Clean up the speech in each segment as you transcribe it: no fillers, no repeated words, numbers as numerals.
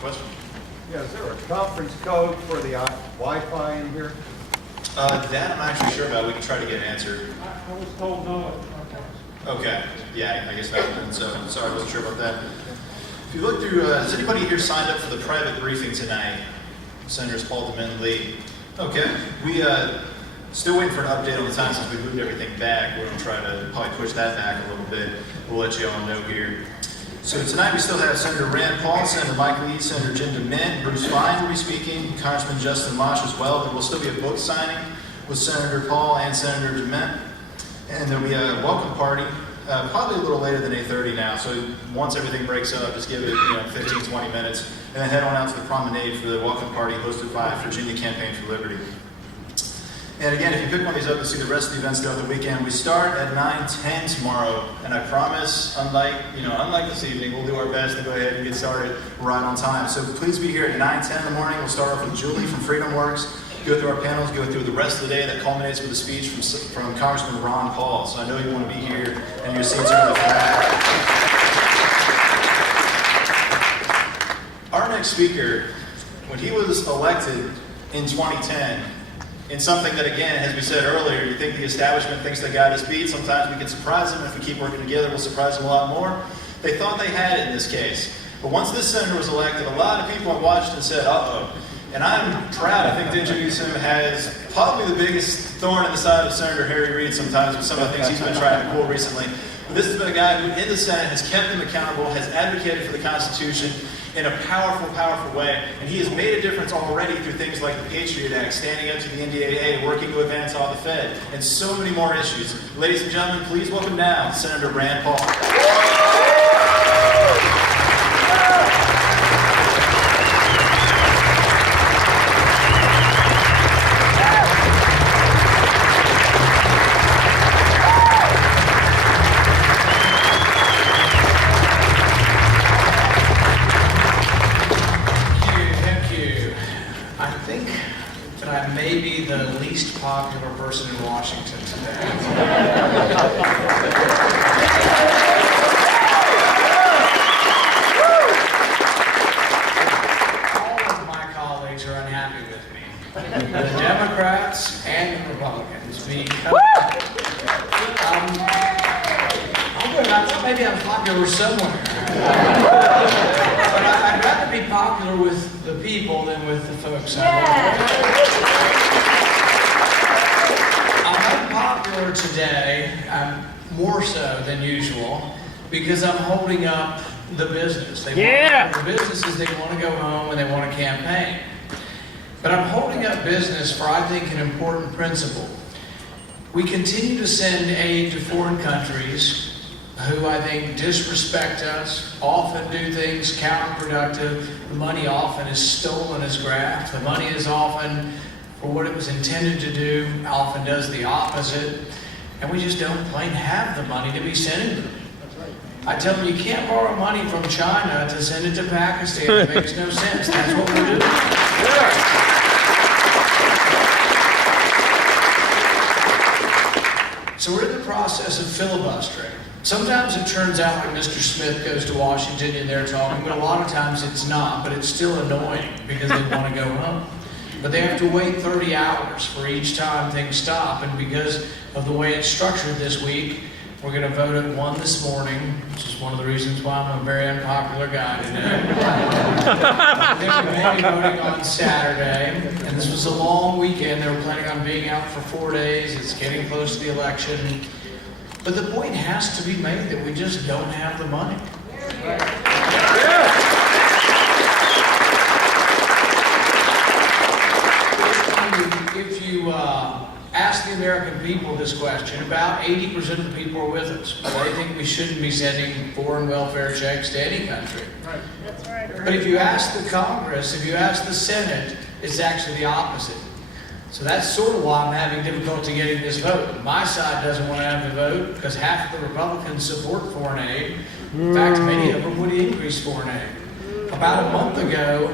question. Yeah, is there a conference code for the Wi-Fi in here? That I'm not actually sure about. We can try to get an answer. I was told no. Okay. Yeah, I guess that was, so sorry, I wasn't sure about that. If you look through, has anybody here signed up for the private briefing tonight? Senators Paul DeMint, Lee. Okay. We still waiting for an update on the time since we moved everything back. We're going to try to probably push that back a little bit. We'll let you all know here. So tonight we still have Senator Rand Paul, Senator Mike Lee, Senator Jim DeMint, Bruce Fine will be speaking, Congressman Justin Mosh as well. There will still be a book signing with Senator Paul and Senator DeMint. And there'll be a welcome party, probably a little later than 8:30 now. So once everything breaks up, just give it 15, 20 minutes, and then head on out to the promenade for the welcome party hosted by Virginia Campaign for Liberty. And again, if you pick one of these up and see the rest of the events throughout the weekend, we start at 9:10 tomorrow. And I promise, unlike this evening, we'll do our best to go ahead and get started right on time. So please be here at 9:10 in the morning. We'll start off with Julie from Freedom Works, go through our panels, go through the rest of the day that culminates with a speech from Congressman Ron Paul. So I know you want to be here, and your seats are in the back. Our next speaker, when he was elected in 2010, in something that, again, as we said earlier, you think the establishment thinks they got us beat. Sometimes we can surprise them. If we keep working together, we'll surprise them a lot more. They thought they had it in this case. But once this senator was elected, a lot of people watched and said, uh-oh. And I'm proud, I think, to introduce him as probably the biggest thorn in the side of Senator Harry Reid sometimes with some of the things he's been trying to pull recently. But this has been a guy who, in the Senate, has kept them accountable, has advocated for the Constitution in a powerful, powerful way. And he has made a difference already through things like the Patriot Act, standing up to the NDAA, working to advance all the Fed, and so many more issues. Ladies and gentlemen, please welcome now Senator Rand Paul. Maybe the least popular person in Washington today. All of my colleagues are unhappy with me. The Democrats and the Republicans. I thought maybe I'm popular somewhere. But I'd rather be popular with the people than with the folks I work with. I'm unpopular today, more so than usual, because I'm holding up the business. The businesses, they want to go home and they want to campaign. But I'm holding up business for, I think, an important principle. We continue to send aid to foreign countries who I think disrespect us, often do things counterproductive. The money often is stolen as graft. The money is often for what it was intended to do, often does the opposite. And we just don't plain have the money to be sending them. I tell them you can't borrow money from China to send it to Pakistan. It makes no sense. That's what we're doing. So we're in the process of filibustering. Sometimes it turns out like Mr. Smith goes to Washington and they're talking, but a lot of times it's not, but it's still annoying because they want to go home. But they have to wait 30 hours for each time things stop, and because of the way it's structured this week, we're going to vote at 1 this morning, which is one of the reasons why I'm a very unpopular guy today. Then we may be voting on Saturday, and this was a long weekend. They were planning on being out for 4 days. It's getting close to the election. But the point has to be made that we just don't have the money. If you ask the American people this question, about 80% of the people are with us. They think we shouldn't be sending foreign welfare checks to any country. Right. That's right. But if you ask the Congress, if you ask the Senate, it's actually the opposite. So that's sort of why I'm having difficulty getting this vote. My side doesn't want to have the vote because half of the Republicans support foreign aid. In fact, many of them would increase foreign aid. About a month ago,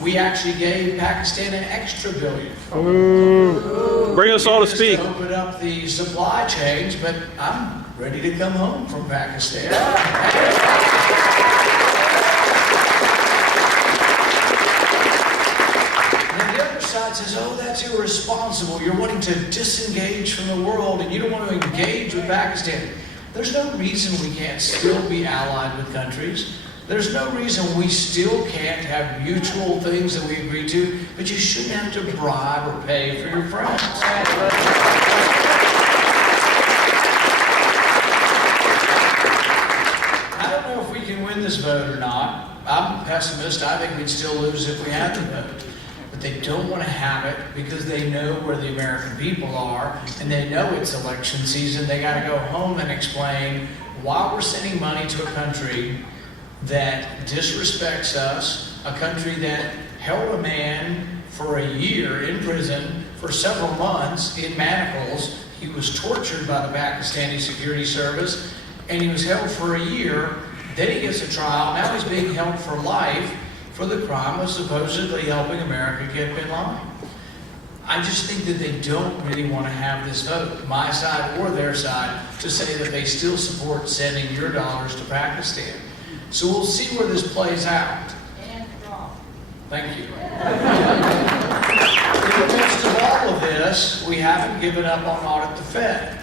we actually gave Pakistan an extra $1 billion. Bring us all to speak. Just open up the supply chains, but I'm ready to come home from Pakistan. side says, oh, that's irresponsible. You're wanting to disengage from the world and you don't want to engage with Pakistan. There's no reason we can't still be allied with countries. There's no reason we still can't have mutual things that we agree to, but you shouldn't have to bribe or pay for your friends. I don't know if we can win this vote or not. I'm a pessimist. I think we'd still lose if we had the vote. But they don't want to have it because they know where the American people are and they know it's election season. They got to go home and explain why we're sending money to a country that disrespects us, a country that held a man for a year in prison for several months in manacles. He was tortured by the Pakistani security service and he was held for a year. Then he gets a trial. Now he's being held for life for the crime of supposedly helping America get bin Laden. I just think that they don't really want to have this vote, my side or their side, to say that they still support sending your dollars to Pakistan. So we'll see where this plays out. Thank you. In the midst of all of this, we haven't given up on Audit the Fed.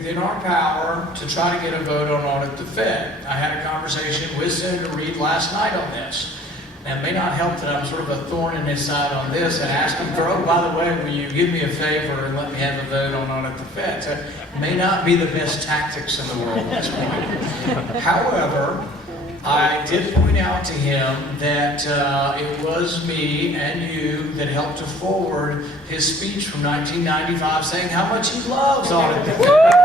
In our power to try to get a vote on Audit the Fed. I had a conversation with Senator Reid last night on this. And it may not help that I'm sort of a thorn in his side on this and ask him for, oh, by the way, will you give me a favor and let me have a vote on Audit the Fed? So it may not be the best tactics in the world at this point. However, I did point out to him that it was me and you that helped to forward his speech from 1995 saying how much he loves Audit the Fed.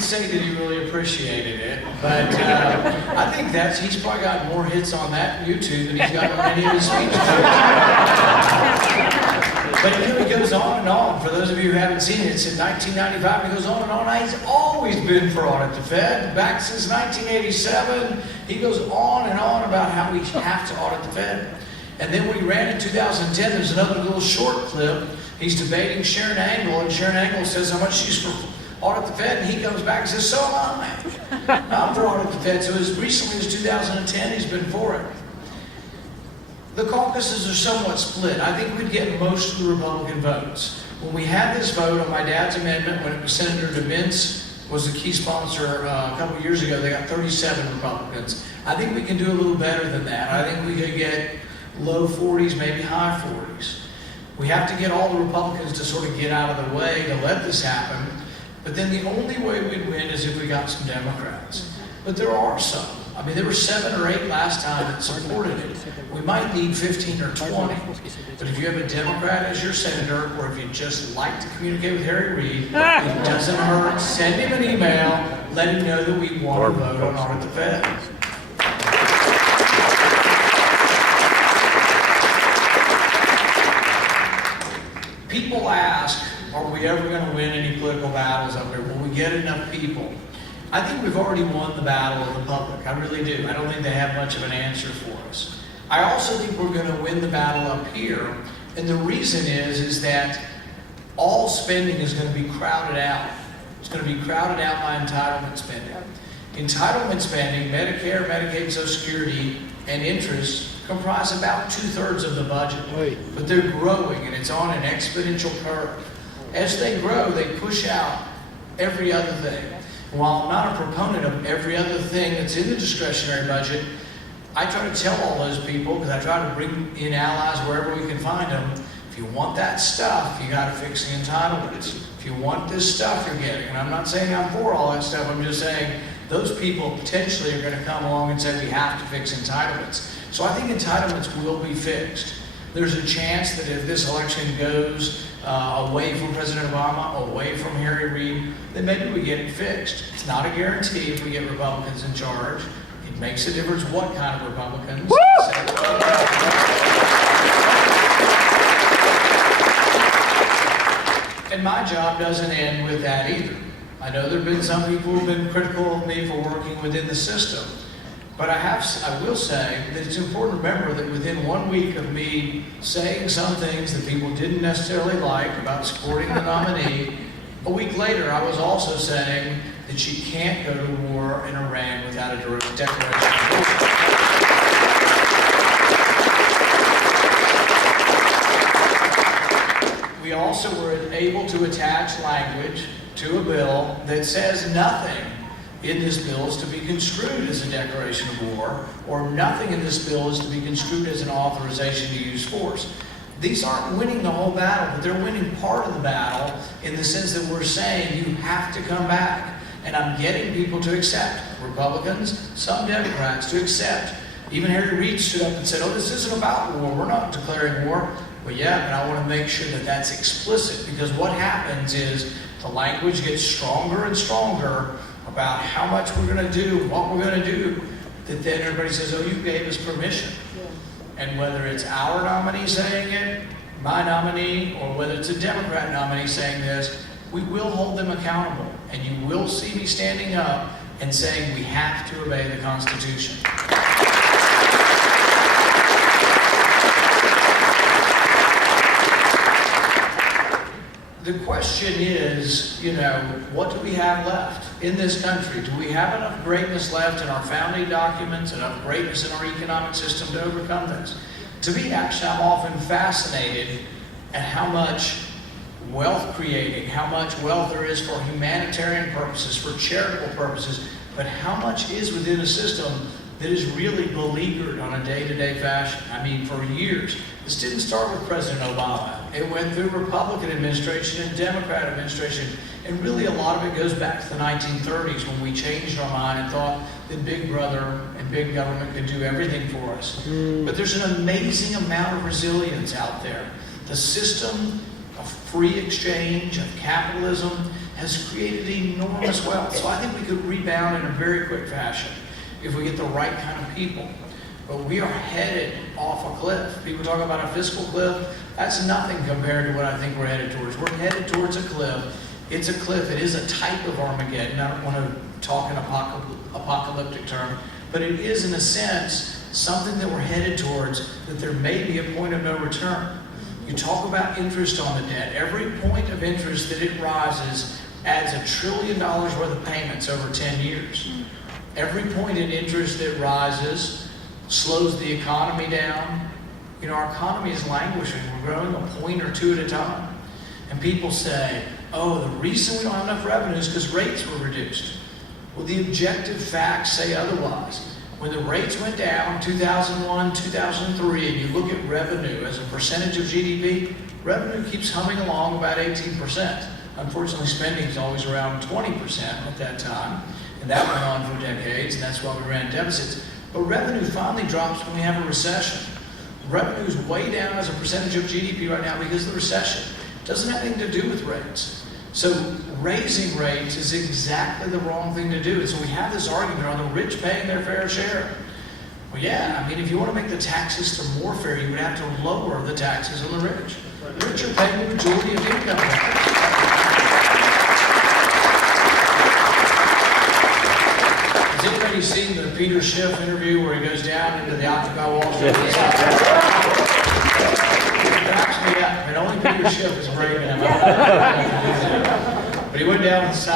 Say that he really appreciated it, but I think he's probably got more hits on that YouTube than he's got on any of his speeches. But he goes on and on. For those of you who haven't seen it, it's in 1995. He goes on and on. He's always been for Audit the Fed. Back since 1987, he goes on and on about how we have to audit the Fed. And then when he ran in 2010, there's another little short clip. He's debating Sharon Angle, and Sharon Angle says how much she's for Audit the Fed, and he comes back and says, so am I. I'm for Audit the Fed. So as recently as 2010, he's been for it. The caucuses are somewhat split. I think we'd get most of the Republican votes. When we had this vote on my dad's amendment, when it was Senator DeMintz was the key sponsor a couple years ago, they got 37 Republicans. I think we can do a little better than that. I think we could get low 40s, maybe high 40s. We have to get all the Republicans to sort of get out of the way to let this happen. But then the only way we'd win is if we got some Democrats. But there are some. I mean, there were 7 or 8 last time that supported it. We might need 15 or 20. But if you have a Democrat as your senator, or if you just like to communicate with Harry Reid, it doesn't hurt. Send him an email. Let him know that we want to vote on Audit the Fed. People ask, are we ever going to win any political battles up here? Will we get enough people? I think we've already won the battle of the public. I really do. I don't think they have much of an answer for us. I also think we're going to win the battle up here. And the reason is that all spending is going to be crowded out. It's going to be crowded out by entitlement spending. Entitlement spending, Medicare, Medicaid, Social Security, and interest comprise about 2/3 of the budget. But they're growing, and it's on an exponential curve. As they grow, they push out every other thing. While I'm not a proponent of every other thing that's in the discretionary budget, I try to tell all those people, because I try to bring in allies wherever we can find them, if you want that stuff, you got to fix the entitlements. If you want this stuff you're getting, and I'm not saying I'm for all that stuff, I'm just saying those people potentially are going to come along and say we have to fix entitlements. So I think entitlements will be fixed. There's a chance that if this election goes away from President Obama, away from Harry Reid, then maybe we get it fixed. It's not a guarantee if we get Republicans in charge. It makes a difference what kind of Republicans. And my job doesn't end with that either. I know there have been some people who have been critical of me for working within the system. But I will say that it's important to remember that within 1 week of me saying some things that people didn't necessarily like about supporting the nominee, a week later I was also saying that she can't go to war in Iran without a declaration of war. We also were able to attach language to a bill that says nothing in this bill is to be construed as a declaration of war, or nothing in this bill is to be construed as an authorization to use force. These aren't winning the whole battle, but they're winning part of the battle in the sense that we're saying you have to come back. And I'm getting people to accept, Republicans, some Democrats, to accept. Even Harry Reid stood up and said, oh, this isn't about war, we're not declaring war. Well, yeah, but I want to make sure that that's explicit, because what happens is the language gets stronger and stronger about how much we're going to do, what we're going to do, that then everybody says, oh, you gave us permission. And whether it's our nominee saying it, my nominee, or whether it's a Democrat nominee saying this, we will hold them accountable. And you will see me standing up and saying we have to obey the Constitution. The question is, what do we have left in this country? Do we have enough greatness left in our founding documents, enough greatness in our economic system to overcome this? To me, actually, I'm often fascinated at how much wealth creating, how much wealth there is for humanitarian purposes, for charitable purposes, but how much is within a system that is really beleaguered on a day-to-day fashion. I mean, for years. This didn't start with President Obama. It went through Republican administration and Democrat administration. And really a lot of it goes back to the 1930s when we changed our mind and thought that Big Brother and big government could do everything for us. But there's an amazing amount of resilience out there. The system of free exchange, of capitalism, has created enormous wealth. So I think we could rebound in a very quick fashion if we get the right kind of people. But we are headed off a cliff. People talk about a fiscal cliff. That's nothing compared to what I think we're headed towards. We're headed towards a cliff. It's a cliff. It is a type of Armageddon. I don't want to talk in apocalyptic term, but it is, in a sense, something that we're headed towards, that there may be a point of no return. You talk about interest on the debt. Every point of interest that it rises adds $1 trillion worth of payments over 10 years. Every point in interest that rises slows the economy down. Our economy is languishing. We're growing a point or two at a time. And people say, oh, the reason we don't have enough revenue is because rates were reduced. Well, the objective facts say otherwise. When the rates went down, 2001, 2003, and you look at revenue as a percentage of GDP, revenue keeps humming along about 18%. Unfortunately, spending is always around 20% at that time. And that went on for decades, and that's why we ran deficits. But revenue finally drops when we have a recession. Revenue is way down as a percentage of GDP right now because of the recession. It doesn't have anything to do with rates. So raising rates is exactly the wrong thing to do. And so we have this argument, are the rich paying their fair share? Well, yeah, if you want to make the tax system more fair, you would have to lower the taxes on the rich. The rich are paying the majority of income tax. Has anybody seen the Peter Schiff interview where he goes down into the Occupy Wall Street? It cracks me up. Only Peter Schiff is brave enough. But he went down the side.